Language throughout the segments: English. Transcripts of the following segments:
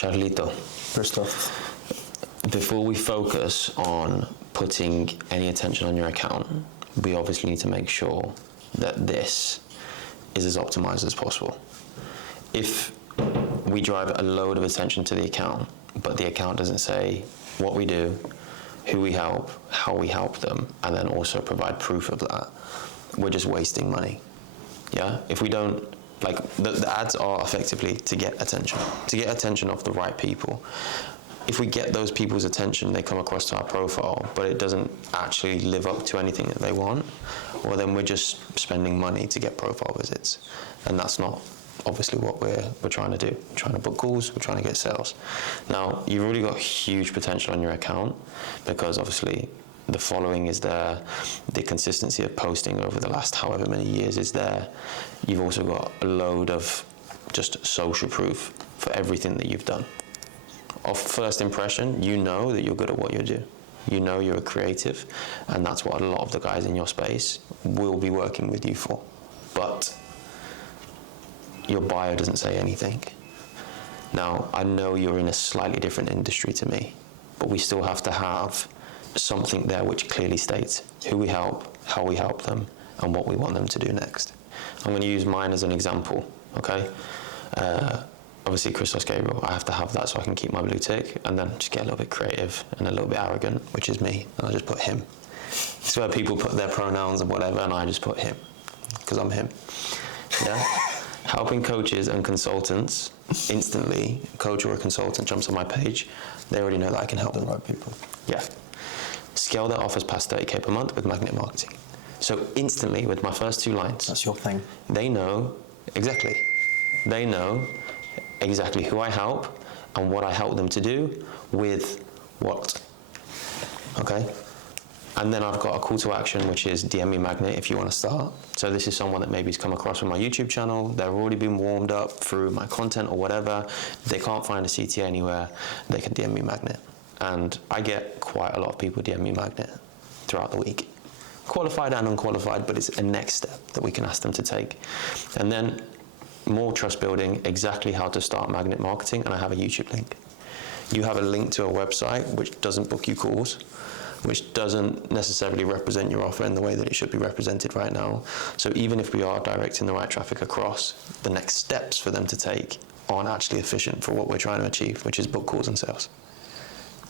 Charlito, First off, before we focus on putting any attention on your account, we obviously need to make sure that this is as optimized as possible. If we drive a load of attention to the account, but the account doesn't say what we do, who we help, how we help them, and then also provide proof of that, we're just wasting money. Yeah? If we don't, like, the ads are effectively to get attention of the right people. If we get those people's attention, they come across to our profile, but it doesn't actually live up to anything that they want, well, then we're just spending money to get profile visits. And that's not obviously what we're trying to do. We're trying to book calls, we're trying to get sales. Now, you've already got huge potential on your account because obviously the following is there, the consistency of posting over the last however many years is there. You've also got a load of just social proof for everything that you've done. Off first impression, you know that you're good at what you do. You know you're a creative, and that's what a lot of the guys in your space will be working with you for. But your bio doesn't say anything. Now, I know you're in a slightly different industry to me, but we still have to have something there which clearly states who we help, how we help them, and what we want them to do next. I'm going to use mine as an example, okay? Obviously, Christos Gabriel, I have to have that so I can keep my blue tick, and then just get a little bit creative and a little bit arrogant, which is me, and I just put him. It's where people put their pronouns and whatever, and I just put him, because I'm him. Yeah? Helping coaches and consultants instantly, coach or a consultant jumps on my page, they already know that I can help the them. right people. Yeah. Scale their offers past 30K per month with magnet marketing. So instantly, with my first two lines, That's your thing. they know exactly who I help and what I help them to do with what. Okay? And then I've got a call to action, which is DM me magnet if you want to start. So this is someone that maybe's come across from my YouTube channel. They've already been warmed up through my content or whatever. They can't find a CTA anywhere. They can DM me magnet. And I get quite a lot of people DM me magnet throughout the week. Qualified and unqualified, but it's a next step that we can ask them to take. And then more trust building, exactly how to start magnet marketing, and I have a YouTube link. You have a link to a website which doesn't book you calls, which doesn't necessarily represent your offer in the way that it should be represented right now. So even if we are directing the right traffic across, the next steps for them to take aren't actually efficient for what we're trying to achieve, which is book calls and sales.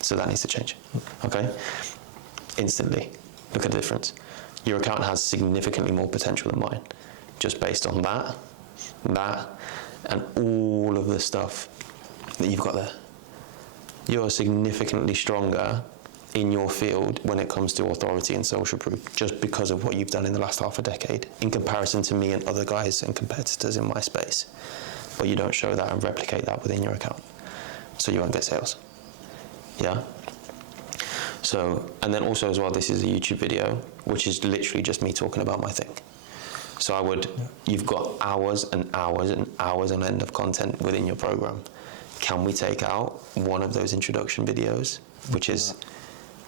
So that needs to change, okay? Instantly, look at the difference. Your account has significantly more potential than mine, just based on that, and all of the stuff that you've got there. You're significantly stronger in your field when it comes to authority and social proof, just because of what you've done in the last half a decade, in comparison to me and other guys and competitors in my space. But you don't show that and replicate that within your account, so you won't get sales. Yeah? So, and then also as well, this is a YouTube video, which is literally just me talking about my thing. So you've got hours and hours and hours on end of content within your program. Can we take out one of those introduction videos, which is,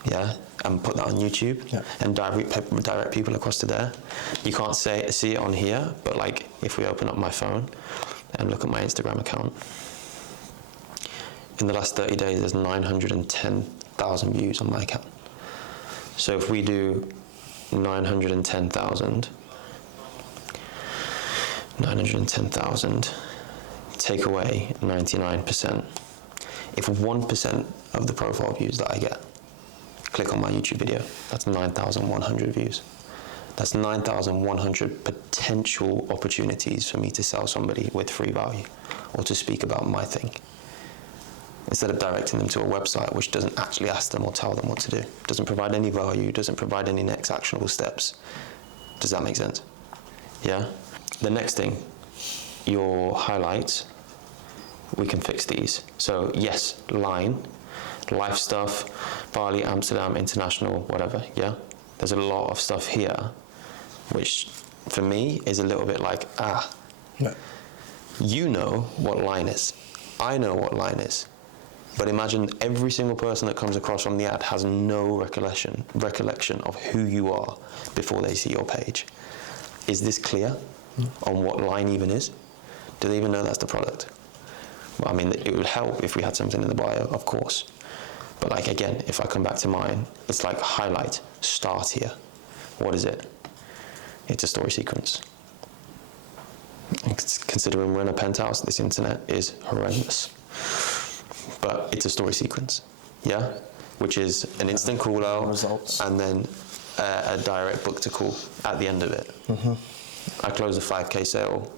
and put that on YouTube and direct people across to there? You can't see it on here, but like if we open up my phone and look at my Instagram account, in the last 30 days, there's 910,000 views on my account. So if we do 910,000, take away 99%. If 1% of the profile views that I get click on my YouTube video, that's 9,100 views. That's 9,100 potential opportunities for me to sell somebody with free value or to speak about my thing, instead of directing them to a website which doesn't actually ask them or tell them what to do, doesn't provide any value, doesn't provide any next actionable steps. Does that make sense? Yeah? The next thing, your highlights, we can fix these. So yes, line, life stuff, Bali, Amsterdam, international, whatever, yeah? There's a lot of stuff here, which for me is a little bit like, you know what line is. I know what line is. But imagine every single person that comes across from the ad has no recollection of who you are before they see your page. Is this clear on what line even is? Do they even know that's the product? I mean, it would help if we had something in the bio, of course. But like, again, if I come back to mine, it's like highlight, start here. What is it? It's a story sequence. Considering we're in a penthouse, this internet is horrendous. But it's a story sequence, yeah? Which is an instant call out results. And then a direct book to call at the end of it. I closed a 5K sale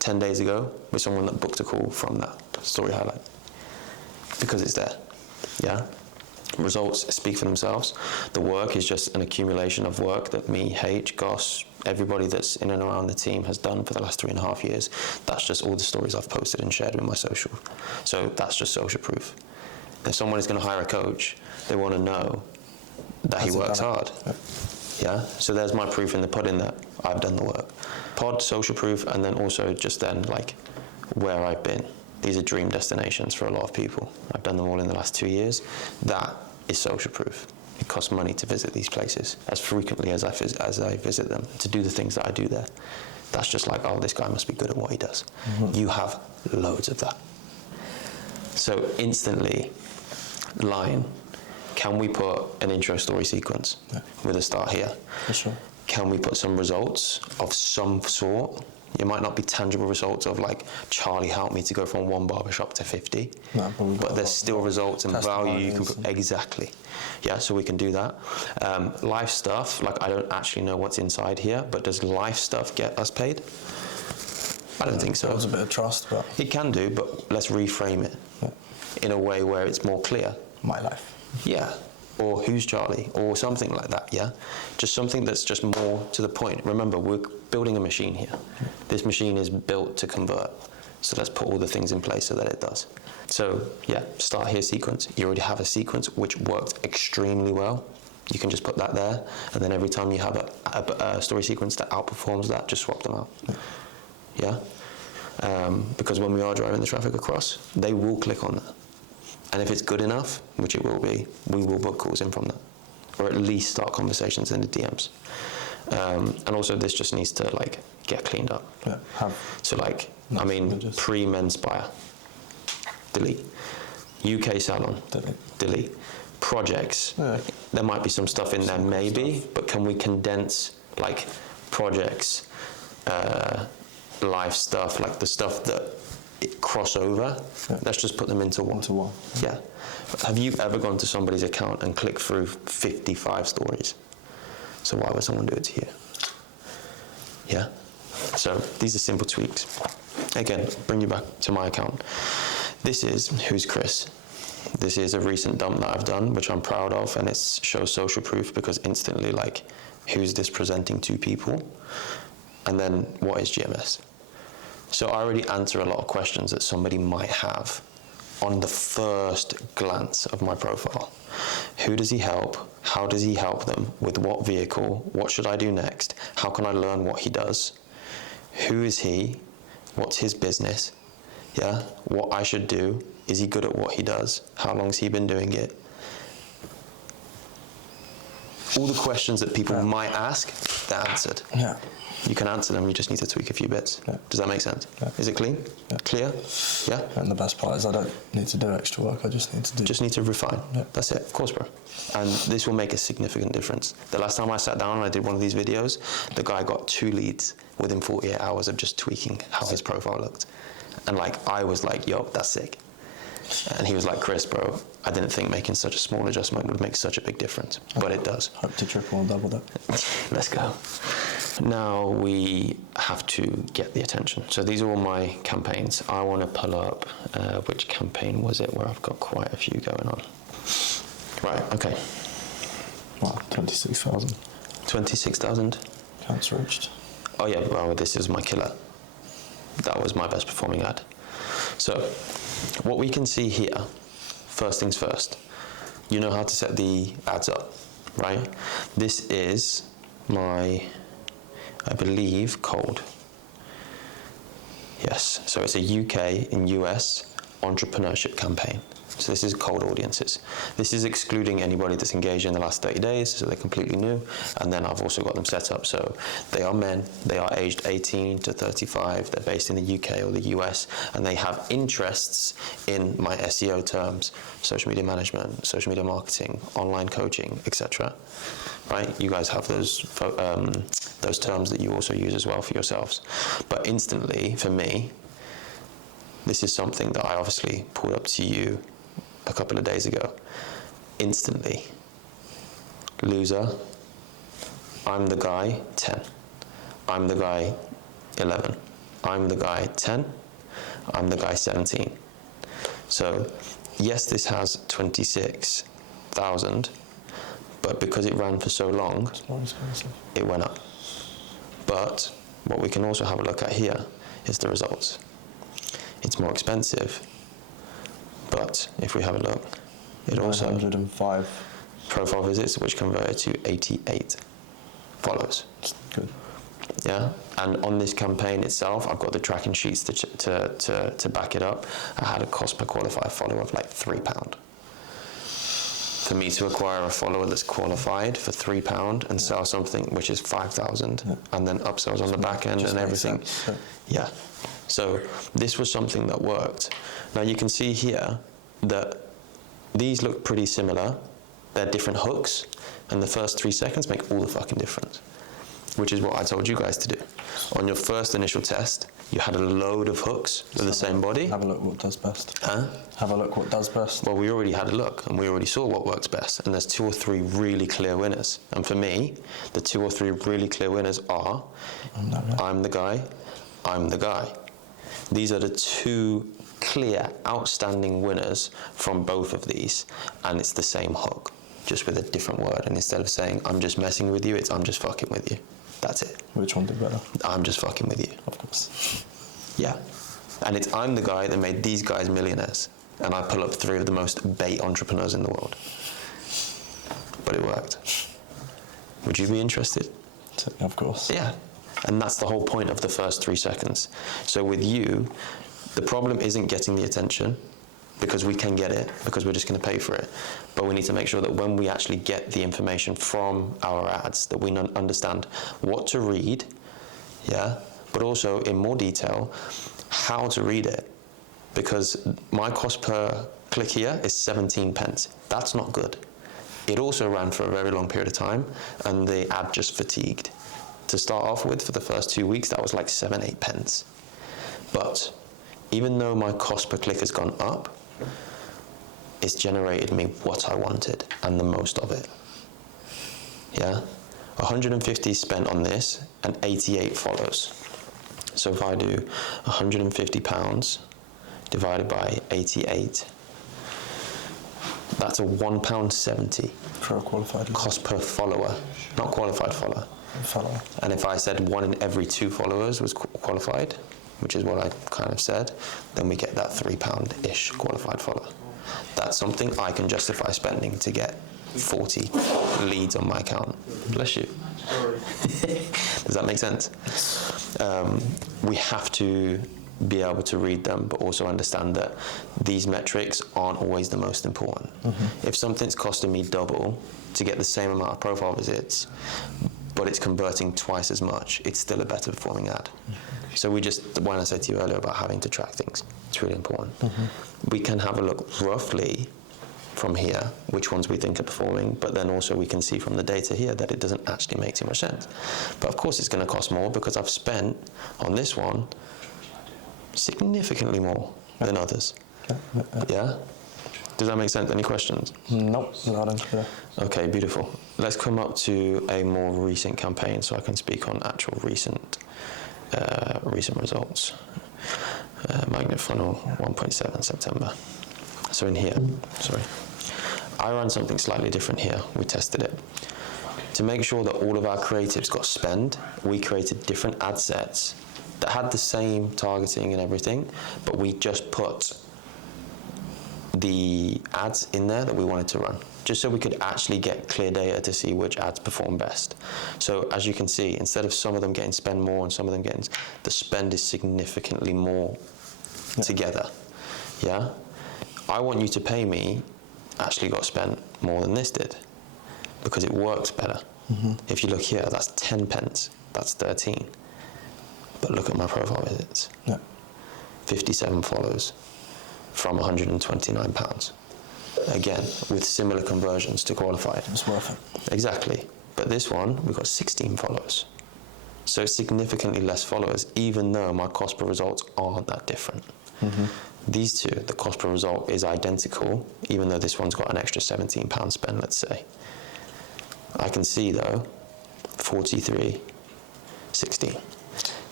10 days ago with someone that booked a call from that story highlight because it's there, yeah? Results speak for themselves. The work is just an accumulation of work that me, H, Goss, everybody that's in and around the team has done for the last 3.5 years. That's just all the stories I've posted and shared with my social. So that's just social proof. If someone is going to hire a coach, they want to know that he works hard. Yeah, so there's my proof in the pudding that I've done the work. Pod, social proof, and then also just then like where I've been. These are dream destinations for a lot of people. I've done them all in the last 2 years. That is social proof. It costs money to visit these places as frequently as I visit them, to do the things that I do there. That's just like, oh, this guy must be good at what he does. You have loads of that. So instantly, line, can we put an intro story sequence with a start here? For sure. Can we put some results of some sort? It might not be tangible results of like, Charlie helped me to go from 1 barbershop to 50, but there's still results and value you can put, exactly. Yeah, so we can do that. Life stuff, like I don't actually know what's inside here, but does life stuff get us paid? I don't think so. There's a bit of trust, but... It can do, but let's reframe it in a way where it's more clear. My life. Yeah, or who's Charlie, or something like that, yeah? Just something that's just more to the point. Remember, we're building a machine here. This machine is built to convert. So let's put all the things in place so that it does. So yeah, start here sequence. You already have a sequence which worked extremely well. You can just put that there, and then every time you have a story sequence that outperforms that, just swap them out. Yeah? Because when we are driving the traffic across, they will click on that. And if it's good enough, which it will be, we will book calls in from that, or at least start conversations in the DMs. And also, this just needs to like get cleaned up. Yeah, so like, I mean, pre-Menspire, delete. UK salon, delete. Projects, there might be some stuff in there maybe, but can we condense like projects, live stuff, like the stuff that cross over, let's just put them into one. Yeah. Have you ever gone to somebody's account and clicked through 55 stories? So why would someone do it to you? Yeah? So these are simple tweaks. Again, bring you back to my account. This is Who's Chris. This is a recent dump that I've done, which I'm proud of, and it shows social proof because instantly, like, who's this presenting to people? And then what is GMS? So I already answer a lot of questions that somebody might have on the first glance of my profile. Who does he help? How does he help them? With what vehicle? What should I do next? How can I learn what he does? Who is he? What's his business? Yeah, what I should do? Is he good at what he does? How long's he been doing it? All the questions that people might ask, they're answered. Yeah. You can answer them, you just need to tweak a few bits. Yeah. Does that make sense? Yeah. Is it clean? Yeah. Clear? Yeah? And the best part is I don't need to do extra work, I just need to do... Just need to refine. Yeah. That's it, of course, bro. And this will make a significant difference. The last time I sat down and I did one of these videos, the guy got 2 leads within 48 hours of just tweaking how his profile looked. And like, I was like, yo, that's sick. And he was like, Chris, bro, I didn't think making such a small adjustment would make such a big difference, but it does. Hope to triple and double that. Let's go. Now we have to get the attention. So these are all my campaigns. I want to pull up, which campaign was it where I've got quite a few going on. Right, okay. Wow, 26,000. 26,000? Counts reached. Oh yeah, well, this is my killer. That was my best performing ad. So, what we can see here, first things first, you know how to set the ads up, right? This is my, I believe, cold. Yes, so it's a UK and US entrepreneurship campaign. So this is cold audiences. This is excluding anybody that's engaged in the last 30 days, so they're completely new. And then I've also got them set up so they are men, they are aged 18 to 35, they're based in the UK or the US, and they have interests in my SEO terms, social media management, social media marketing, online coaching, etc. Right? You guys have those terms that you also use as well for yourselves. But instantly, for me, this is something that I obviously pulled up to you a couple of days ago. Instantly. Loser. I'm the guy, 10. I'm the guy, 11. I'm the guy, 10. I'm the guy, 17. So, yes, this has 26,000, but because it ran for so long, It's more expensive. it went up. But what we can also have a look at here is the results. It's more expensive, but if we have a look, it also 905. profile visits, which converted to 88 follows. It's good. Yeah, and on this campaign itself, I've got the tracking sheets to back it up. I had a cost per qualified follower of like £3. For me to acquire a follower that's qualified for £3 and sell something which is 5,000, and then upsells on the back end and everything. Yeah. So this was something that worked. Now you can see here that these look pretty similar. They're different hooks, and the first 3 seconds make all the fucking difference, which is what I told you guys to do. On your first initial test, you had a load of hooks with the same body. Have a look what does best. Huh? Have a look what does best. Well, we already had a look, and we already saw what works best, and there's 2 or 3 really clear winners. And for me, the 2 or 3 really clear winners are, I'm the guy, I'm the guy. These are the 2 clear, outstanding winners from both of these, and it's the same hook, just with a different word. And instead of saying, I'm just messing with you, it's I'm just fucking with you. That's it. Which one did better? I'm just fucking with you. Of course. Yeah. And it's I'm the guy that made these guys millionaires. And I pull up 3 of the most bait entrepreneurs in the world. But it worked. Would you be interested? Of course. Yeah. And that's the whole point of the first 3 seconds. So with you, the problem isn't getting the attention, because we can get it, because we're just going to pay for it. But we need to make sure that when we actually get the information from our ads, that we understand what to read, yeah, but also in more detail, how to read it. Because my cost per click here is 17 pence. That's not good. It also ran for a very long period of time, and the ad just fatigued. To start off with, for the first 2 weeks, that was like 7-8 pence. But even though my cost per click has gone up, it's generated me what I wanted and the most of it. Yeah? 150 spent on this and 88 follows. So if I do £150 divided by 88, that's a £1.70 For a qualified cost per follower, not qualified follower. follower. And if I said 1 in every 2 followers was qualified, which is what I kind of said, then we get that £3-ish qualified follower. That's something I can justify spending to get 40 leads on my account. Bless you. Does that make sense? We have to be able to read them, but also understand that these metrics aren't always the most important. If something's costing me double to get the same amount of profile visits, but it's converting twice as much, it's still a better performing ad. So we just, when I said to you earlier about having to track things, it's really important. We can have a look roughly from here, which ones we think are performing, but then also we can see from the data here that it doesn't actually make too much sense. But of course it's going to cost more because I've spent on this one significantly more than others. Yeah? Does that make sense? Any questions? Nope, loud and clear. Okay, beautiful. Let's come up to a more recent campaign so I can speak on actual recent results. Magnet Funnel 1.7 September. So in here, sorry, I ran something slightly different here. We tested it. To make sure that all of our creatives got spend, we created different ad sets that had the same targeting and everything, but we just put the ads in there that we wanted to run, just so we could actually get clear data to see which ads perform best. So as you can see, instead of some of them getting spend more and some of them getting, the spend is significantly more together. Yeah? I want you to pay me actually got spent more than this did because it works better. If you look here, that's 10 pence, that's 13. But look at my profile visits. Yeah. 57 follows from £129. Again, with similar conversions to qualified. It's worth it. Exactly. But this one, we've got 16 follows. So significantly less followers, even though my cost per results aren't that different. These two, the cost per result is identical, even though this one's got an extra £17 spend, let's say. I can see though, 43, 16.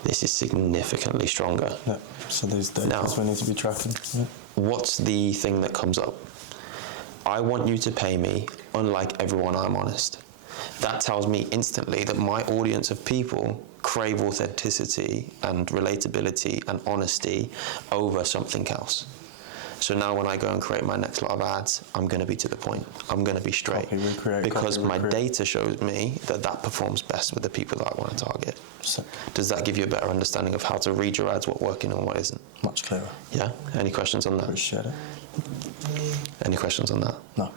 This is significantly stronger. Yeah. So these data we need to be tracking. Yeah. What's the thing that comes up? I want you to pay me, unlike everyone I'm honest. That tells me instantly that my audience of people crave authenticity and relatability and honesty over something else. So now when I go and create my next lot of ads, I'm going to be to the point. I'm going to be straight. Because my data shows me that that performs best with the people that I want to target. Does that give you a better understanding of how to read your ads, what's working and what isn't? Much clearer. Yeah? Any questions on that? Appreciate it. Any questions on that? No.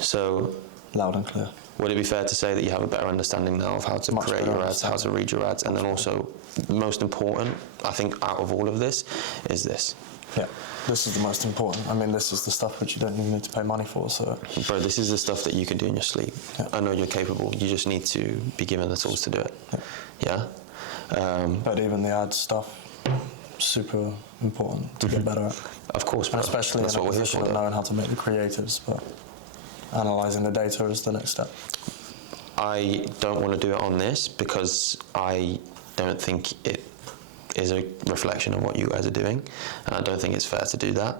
So, loud and clear. Would it be fair to say that you have a better understanding now of how to create your ads, how to read your ads, and then also, most important, I think out of all of this, is this? Yeah, this is the most important. I mean, this is the stuff which you don't even need to pay money for, so... Bro, this is the stuff that you can do in your sleep. Yeah. I know you're capable, you just need to be given the tools to do it. Yeah? But even the ad stuff, super important to get better at. Of course, bro. And especially That's in a what we're here position for, of knowing how to make the creatives, but analysing the data is the next step. I don't want to do it on this because I don't think it is a reflection of what you guys are doing, and I don't think it's fair to do that.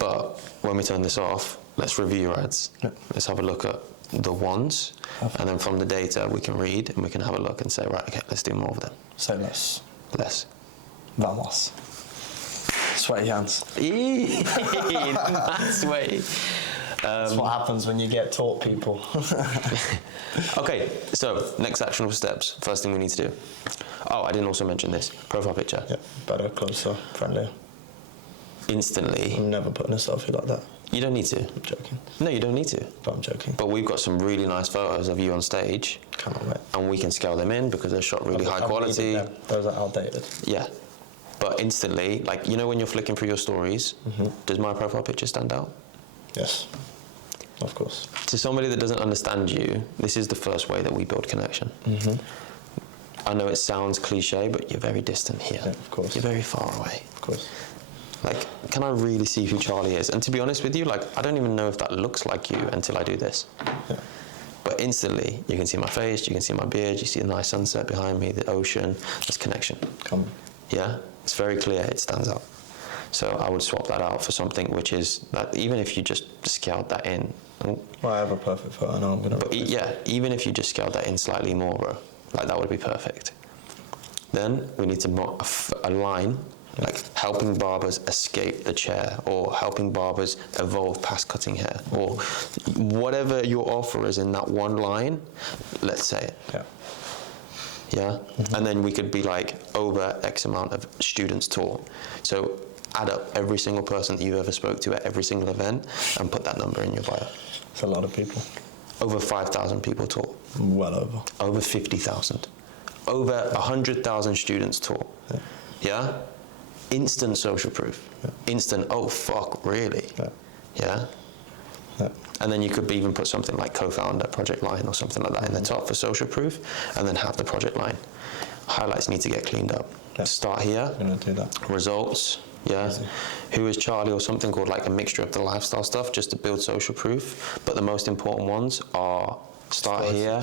But when we turn this off, let's review your ads. Yep. Let's have a look at the ones, and then from the data we can read and we can have a look and say, right, okay, let's do more of them. Say less. Less. Vamos. Sweaty hands. Not sweaty. That's what happens when you get taught people. Okay, so next actionable steps. First thing we need to do. Oh, I didn't also mention this. Profile picture. Yeah, better, closer, friendlier. Instantly. I'm never putting a selfie like that. You don't need to. I'm joking. No, you don't need to. But I'm joking. But we've got some really nice photos of you on stage. Cannot wait. And we can scale them in because they're shot really high quality. Those are outdated. Yeah. But instantly, like, you know when you're flicking through your stories, does my profile picture stand out? Yes. Of course. To somebody that doesn't understand you, this is the first way that we build connection. I know it sounds cliche, but you're very distant here. Yeah, of course. You're very far away. Of course. Like, can I really see who Charlie is? And to be honest with you, like, I don't even know if that looks like you until I do this. Yeah. But instantly, you can see my face, you can see my beard, you see the nice sunset behind me, the ocean. There's connection. Come. Yeah? It's very clear, it stands out. So I would swap that out for something which is, that even if you just scaled that in. Well, I have a perfect photo, I know I'm going to... Yeah, even if you just scaled that in slightly more, bro, like that would be perfect. Then we need to align, like helping barbers escape the chair, or helping barbers evolve past cutting hair, or whatever your offer is in that one line, let's say it. Yeah. Yeah? And then we could be like over X amount of students taught. So add up every single person that you've ever spoke to at every single event and put that number in your bio. It's a lot of people. Over 5,000 people taught. Well over. Over 50,000. Over 100,000 students taught. Yeah? Instant social proof. Yeah. Instant, oh fuck, really? Yeah? And then you could even put something like co-founder, project line, or something like that in the top for social proof, and then have the project line. Highlights need to get cleaned up. Start here. I'm going to do that. Results. Yeah. Easy. Who is Charlie, or something called like a mixture of the lifestyle stuff, just to build social proof. But the most important ones are start here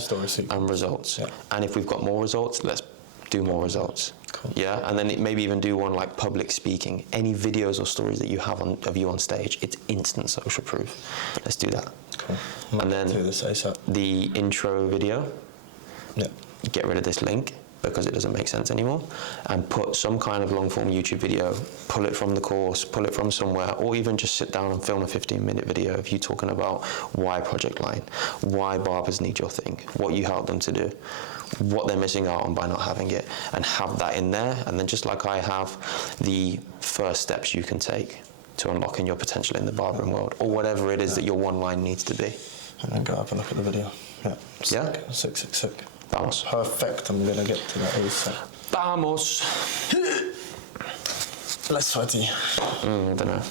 and results. Yeah. And if we've got more results, let's do more results. Cool. Yeah, and then maybe even do one like public speaking. Any videos or stories that you have of you on stage, it's instant social proof. Let's do that. Cool. And then do this ASAP. The intro video. Yeah. Get rid of this link because it doesn't make sense anymore, and put some kind of long form YouTube video, pull it from the course, pull it from somewhere, or even just sit down and film a 15-minute video of you talking about why Project Line, why barbers need your thing, what you help them to do, what they're missing out on by not having it, and have that in there. And then just like I have the first steps you can take to unlocking your potential in the barbering world, or whatever it is that your one line needs to be. And then go have a look at the video. Yeah. Yeah? Sick. Vamos. Perfect. I'm gonna get to that ASAP. Vamos. Less sweaty. I don't know.